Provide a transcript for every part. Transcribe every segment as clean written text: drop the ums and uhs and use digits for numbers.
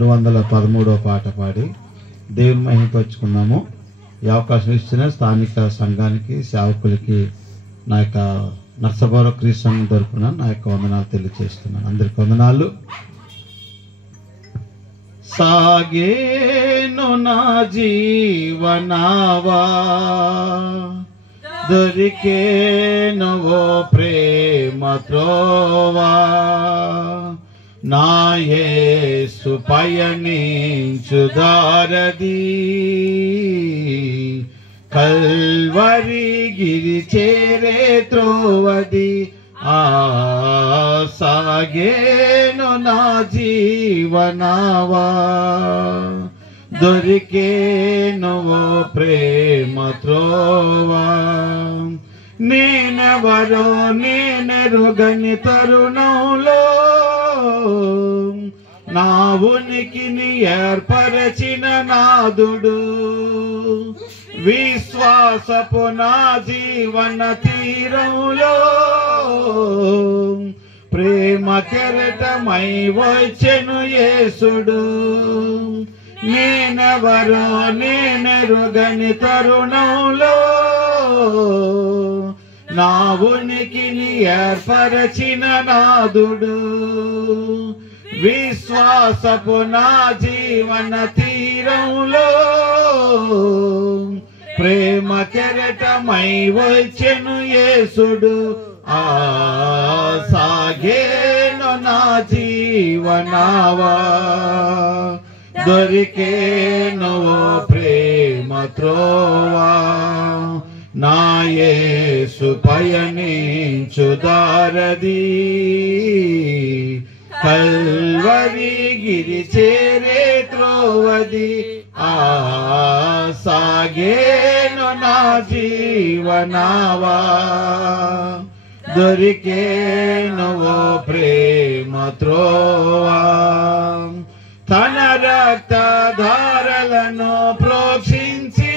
213వ పాట పాడి దేవుని మహిమపరుచుకున్నాము. ఈ అవకాశం ఇచ్చిన స్థానిక సంఘానికి, సేవకులకి నా యొక్క నర్సభవరం క్రీస్తు సంఘం తరపున నా యొక్క వందనాలు తెలియజేస్తున్నాను. అందరికి వందనాలు. సాగేను నా జీవనావా, దొరికేను ఓ ప్రేమ త్రోవా, నా యేసు పయనించు దారది, కల్వరి గిరి చేరే త్రోవది. సాగేను నా జీవనావా, దొరికేను ఓ ప్రేమ త్రోవా, నేనెవరో నేనెరుగని తరుణంలో నా ఉనికిని ఏర్పరచిన నాదుడు, విశ్వాసపు నా జీవన తీరంలో ప్రేమ కెరటమై వచ్చెను యేసుడు. నేనెవరో నేనెరుగని తరుణంలో నా ఉనికిని ఏర్పరచిన నాదుడు, విశ్వాసపు నా జీవన తీరంలో ప్రేమ కెరటమై వచ్చెను యేసుడు. సాగేను నా జీవనావా, దొరికేను ఓ ప్రేమ త్రోవా, నా యేసు పయనించు దారది, కల్వరి గిరి చేరే త్రోవది. సాగేను నా జీవనావా, దొరికేను ఓ ప్రేమ త్రోవా, తన రక్త ధారలను ప్రోక్షించి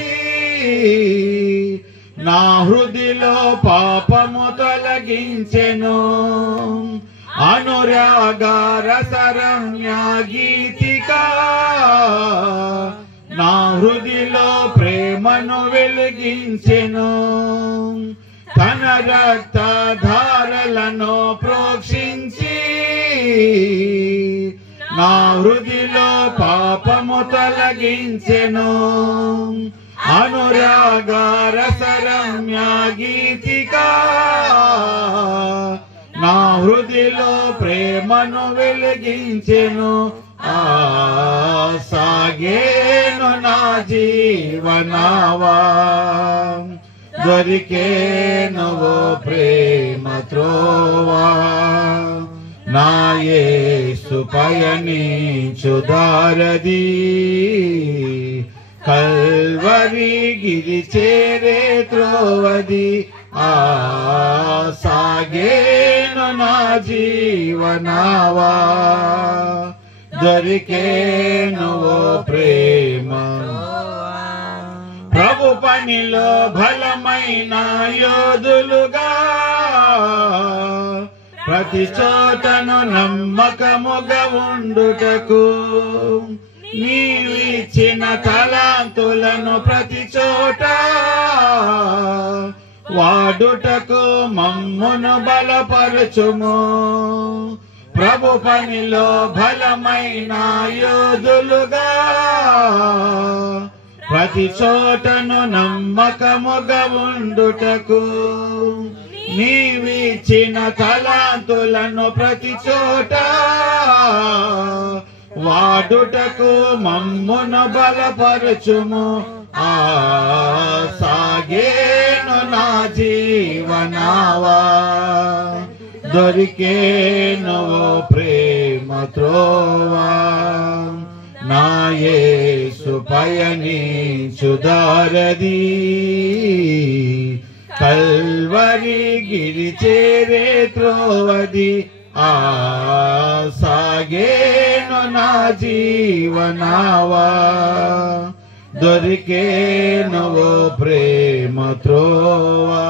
నా హృదిలో పాపము తొలగించెను, అనురాగ రసరమ్య గీతికా నా హృదిలో ప్రేమను వెలిగించెను, తన రక్త ధారలను ప్రోక్షించి నా హృదిలో పాపము తొలగించెను, అనురాగ రసరమ్య గీతికా నా హృదిలో ప్రేమను వెలిగించెను. సాగేను నా జీవనావా, దొరికేను ఓ ప్రేమ త్రోవా, నా యేసు పయనించు దారది, కల్వరి గిరి చేరే త్రోవది. సాగేను నా జీవనావా, దొరికేను ఓ ప్రేమ. ప్రభు పనిలో బలమైన యోధులుగా ప్రతి చోటను నమ్మకముగా ఉండుటకు, నీవిచ్చిన తలాంతులను ప్రతి చోట వాడుటకు మమ్మును బలపరచుము. ప్రభు పనిలో బలమైన యోధులుగా ప్రతి చోటను నమ్మకముగా ఉండుటకు, నీవిచ్చిన తలాంతులను ప్రతి చోట వాడుటకు మమ్మును బలపరచుము. సాగేను నా జీవనావా, దొరికేను ఓ ప్రేమ త్రోవా, నా యేసు పయనించు దారది, కల్వరి గిరి చేరే త్రోవది. సాగేను నా జీవనావా, దొరికేను ఓ ప్రేమ త్రోవా.